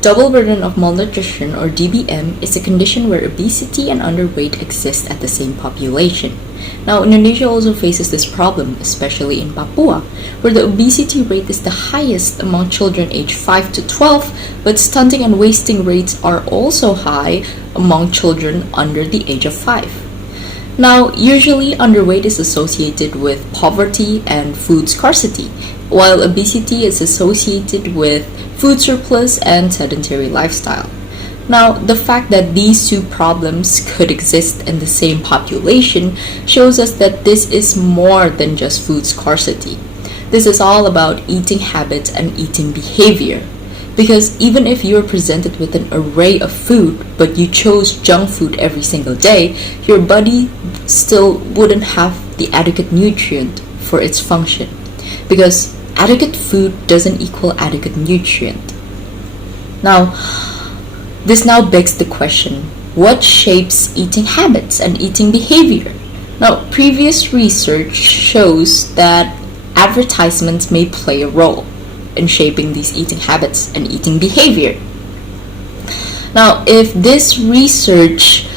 Double burden of malnutrition, or DBM, is a condition where obesity and underweight exist at the same population. Now, Indonesia also faces this problem, especially in Papua, where the obesity rate is the highest among children aged 5 to 12, but stunting and wasting rates are also high among children under the age of 5. Now, usually underweight is associated with poverty and food scarcity, while obesity is associated with food surplus and sedentary lifestyle. Now, the fact that these two problems could exist in the same population shows us that this is more than just food scarcity. This is all about eating habits and eating behavior. Because even if you are presented with an array of food, but you chose junk food every single day, your body still wouldn't have the adequate nutrient for its function. Because adequate food doesn't equal adequate nutrient. Now, this now begs the question, what shapes eating habits and eating behavior? Now, previous research shows that advertisements may play a role in shaping these eating habits and eating behavior. Now, if this research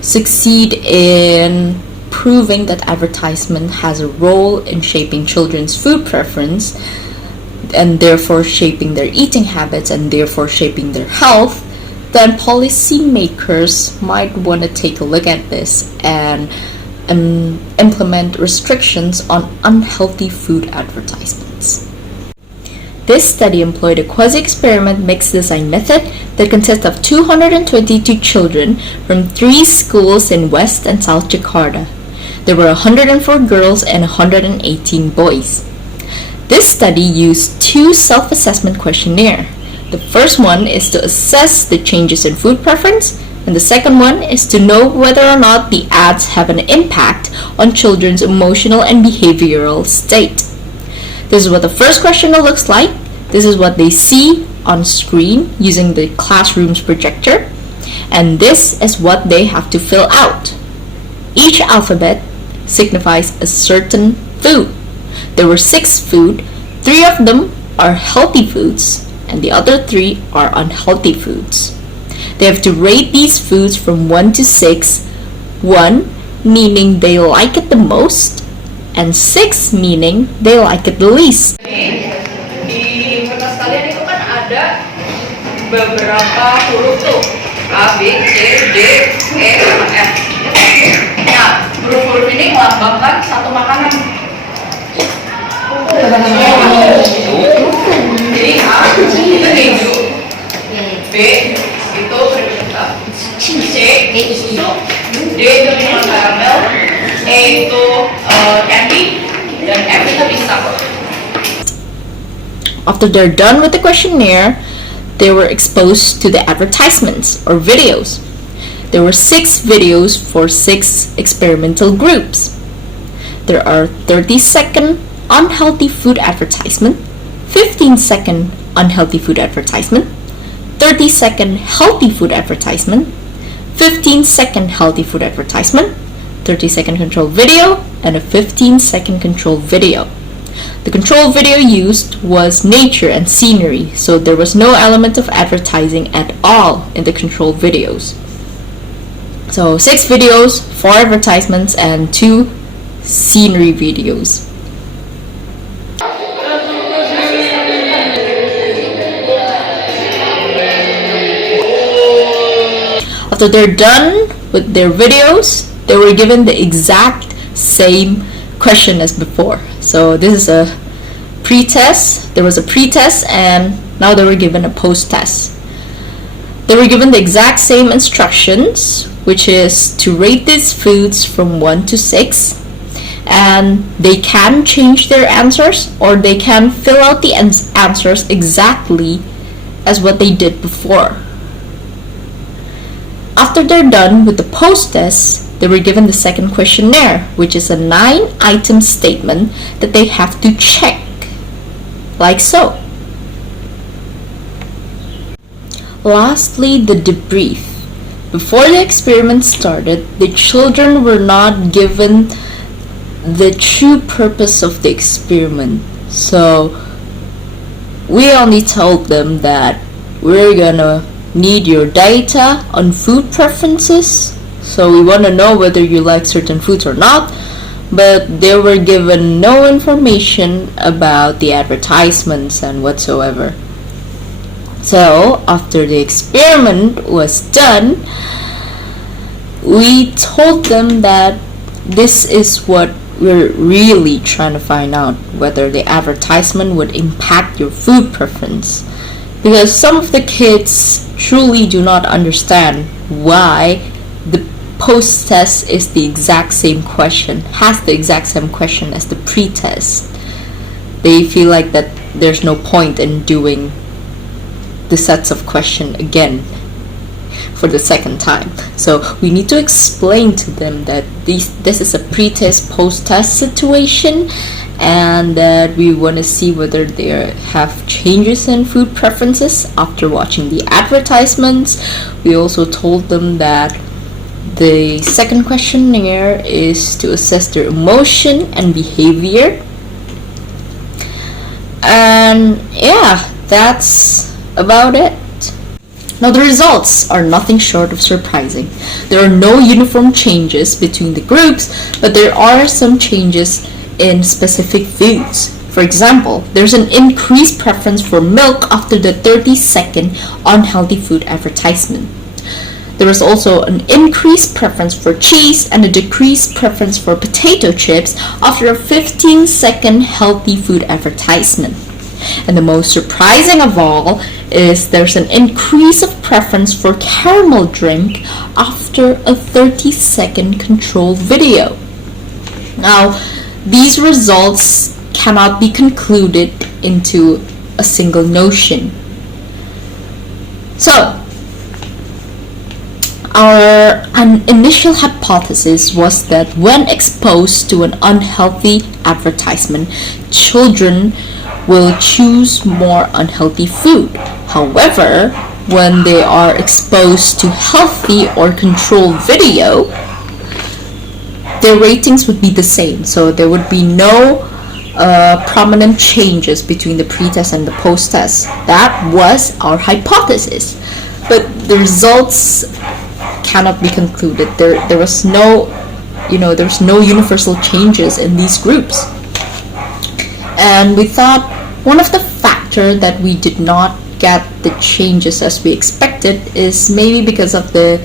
succeed in proving that advertisement has a role in shaping children's food preference and therefore shaping their eating habits and therefore shaping their health, then policymakers might want to take a look at this and implement restrictions on unhealthy food advertisements. This study employed a quasi-experiment mixed design method that consists of 222 children from 3 schools in West and South Jakarta. There were 104 girls and 118 boys. This study used 2 self-assessment questionnaires. The first one is to assess the changes in food preference, and the second one is to know whether or not the ads have an impact on children's emotional and behavioral state. This is what the first questionnaire looks like. This is what they see on screen using the classroom's projector, and this is what they have to fill out. Each alphabet signifies a certain food. There were 6 food, 3 of them are healthy foods, and the other 3 are unhealthy foods. They have to rate these foods from 1 to 6, 1 meaning they like it the most, and 6 meaning they like it the least. Di kertas kalian itu kan ada beberapa huruf tuh, A, B, C, D, E, F. Nah, huruf-huruf ini melambangkan satu makanan. Jadi A itu keju, B itu krim ketan, C itu susu, D itu minuman karamel, E itu candy, dan F itu pisang. After they're done with the questionnaire, they were exposed to the advertisements or videos. There were 6 videos for 6 experimental groups. There are 30-second unhealthy food advertisement, 15-second unhealthy food advertisement, 30-second healthy food advertisement, 15-second healthy food advertisement, 30-second control video, and a 15-second control video. The control video used was nature and scenery, so there was no element of advertising at all in the control videos. So 6 videos, 4 advertisements, and 2 scenery videos. After they're done with their videos, they were given the exact same question as before. So this is a pre-test. There was a pre-test, and now they were given a post-test. They were given the exact same instructions, which is to rate these foods from 1 to 6, and they can change their answers, or they can fill out the answers exactly as what they did before. After they're done with the post-test, they were given the second questionnaire, which is a 9-item statement that they have to check, like so. Lastly, the debrief. Before the experiment started, the children were not given the true purpose of the experiment. So we only told them that we're gonna need your data on food preferences. So we want to know whether you like certain foods or not. But they were given no information about the advertisements and whatsoever. So after the experiment was done, we told them that this is what we're really trying to find out, whether the advertisement would impact your food preference. Because some of the kids truly do not understand why the post-test is the exact same question, has the exact same question as the pre-test. They feel like that there's no point in doing the sets of question again for the second time. So we need to explain to them that this is a pre-test, post-test situation, and that we want to see whether they have changes in food preferences after watching the advertisements. We also told them that the second questionnaire is to assess their emotion and behavior. And yeah, that's about it. Now the results are nothing short of surprising. There are no uniform changes between the groups, but there are some changes in specific foods. For example, there's an increased preference for milk after the 30-second unhealthy food advertisement. There was also an increased preference for cheese and a decreased preference for potato chips after a 15-second healthy food advertisement. And the most surprising of all is there's an increase of preference for caramel drink after a 30-second control video. Now, these results cannot be concluded into a single notion. So, our initial hypothesis was that when exposed to an unhealthy advertisement, children will choose more unhealthy food. However, when they are exposed to healthy or controlled video, their ratings would be the same. So there would be no prominent changes between the pre-test and the post-test. That was our hypothesis. But the results cannot be concluded. There was no universal changes in these groups. And we thought one of the factors that we did not get the changes as we expected is maybe because of the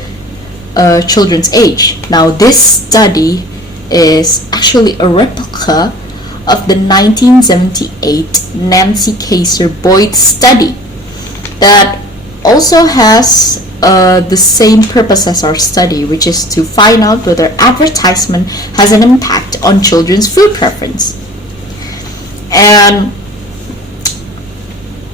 children's age. Now this study is actually a replica of the 1978 Nancy Kaiser Boyd study that also has the same purpose as our study, which is to find out whether advertisement has an impact on children's food preference. And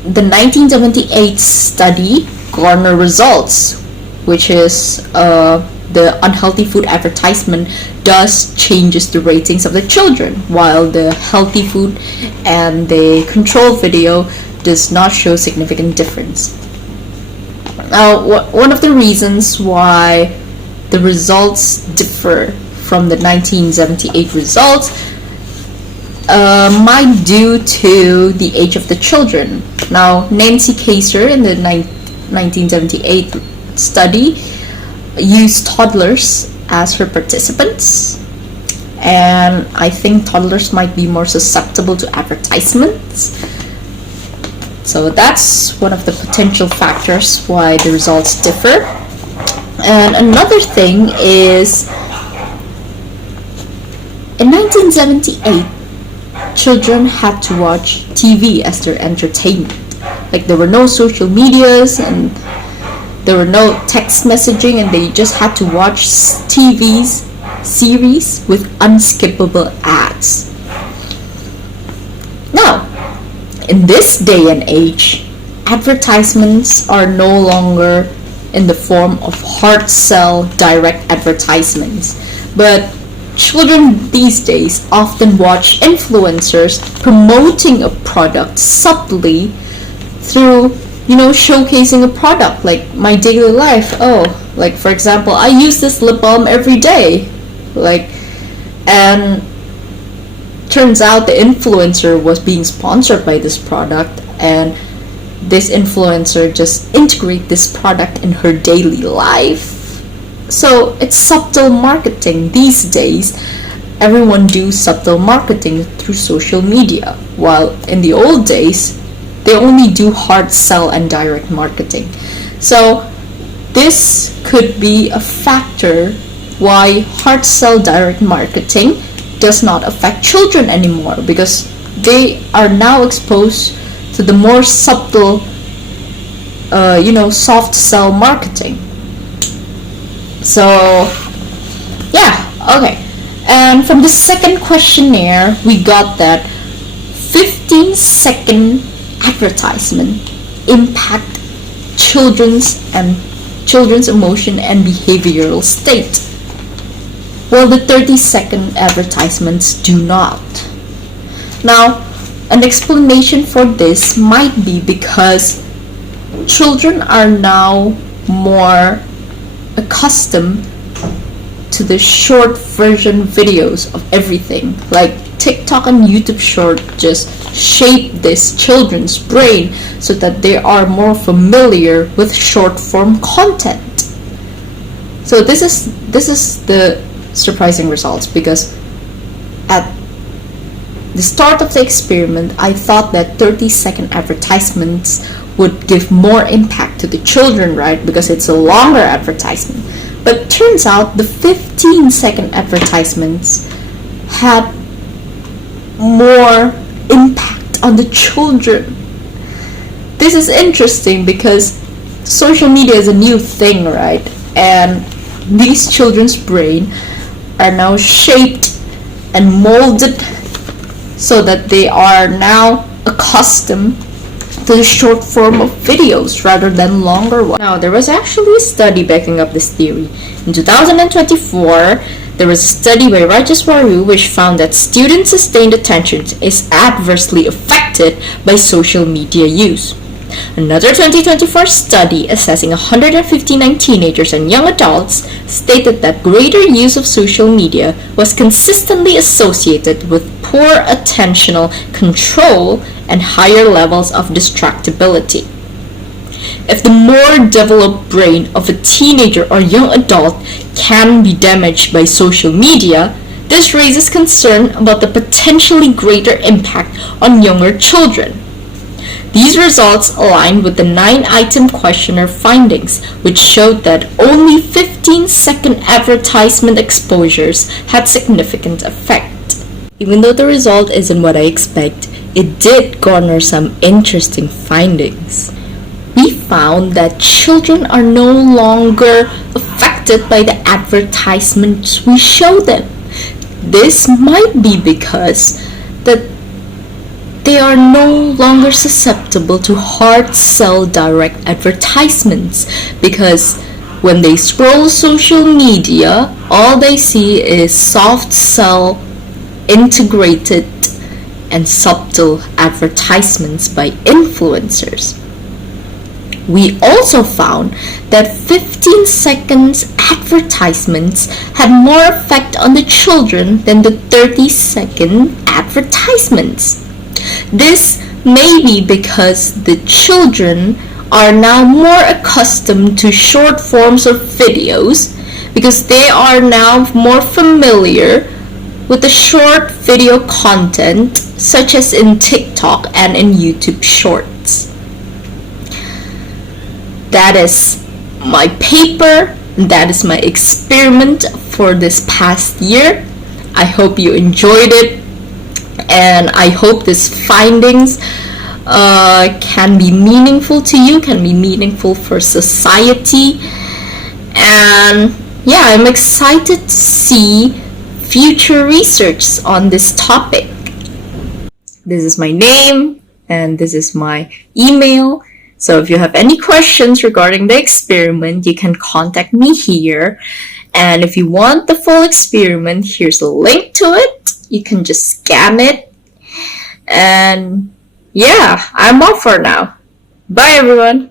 the 1978 study garnered results, which is the unhealthy food advertisement does changes the ratings of the children, while the healthy food and the control video does not show significant difference. Now, one of the reasons why the results differ from the 1978 results might due to the age of the children. Now, Nancy Kaiser in the 1978 study used toddlers as her participants, and I think toddlers might be more susceptible to advertisements. So that's one of the potential factors why the results differ. And another thing is, in 1978, children had to watch TV as their entertainment. Like, there were no social medias and there were no text messaging, and they just had to watch TV's series with unskippable ads. Now, in this day and age, advertisements are no longer in the form of hard sell direct advertisements, but children these days often watch influencers promoting a product subtly through, showcasing a product, like my daily life. Like for example, I use this lip balm every day, and turns out the influencer was being sponsored by this product, and this influencer just integrate this product in her daily life. So it's subtle marketing these days. Everyone do subtle marketing through social media, while in the old days they only do hard sell and direct marketing. So this could be a factor why hard sell direct marketing does not affect children anymore, because they are now exposed to the more subtle soft sell marketing. So yeah, okay. And from the second questionnaire, we got that 15-second advertisement impact children's emotion and behavioral state, while the 30-second advertisements do not. Now, an explanation for this might be because children are now more accustomed to the short version videos of everything. Like TikTok and YouTube Short just shape this children's brain so that they are more familiar with short form content. So this is the surprising results, because at the start of the experiment I thought that 30-second advertisements would give more impact to the children, right? Because it's a longer advertisement. But turns out the 15-second advertisements had more impact on the children. This is interesting because social media is a new thing, right? And these children's brain are now shaped and molded so that they are now accustomed to the short form of videos rather than longer ones. Now, there was actually a study backing up this theory. In 2024, there was a study by Rajaswaru which found that student sustained attention is adversely affected by social media use. Another 2024 study assessing 159 teenagers and young adults stated that greater use of social media was consistently associated with poor attentional control and higher levels of distractibility. If the more developed brain of a teenager or young adult can be damaged by social media, this raises concern about the potentially greater impact on younger children. These results align with the 9-item questionnaire findings, which showed that only 15-second advertisement exposures had significant effect. Even though the result isn't what I expect, it did garner some interesting findings. We found that children are no longer affected by the advertisements we show them. This might be because that they are no longer susceptible to hard sell direct advertisements, because when they scroll social media, all they see is soft sell, integrated, and subtle advertisements by influencers. We also found that 15 seconds advertisements had more effect on the children than the 30-second advertisements. This may be because the children are now more accustomed to short forms of videos, because they are now more familiar with the short video content such as in TikTok and in YouTube Shorts. That is my paper, that is my experiment for this past year. I hope you enjoyed it, and I hope these findings can be meaningful to you, can be meaningful for society. And yeah, I'm excited to see future research on this topic. This is my name and this is my email. So if you have any questions regarding the experiment, you can contact me here. And if you want the full experiment, here's a link to it. You can just scan it. And yeah, I'm off for now. Bye everyone.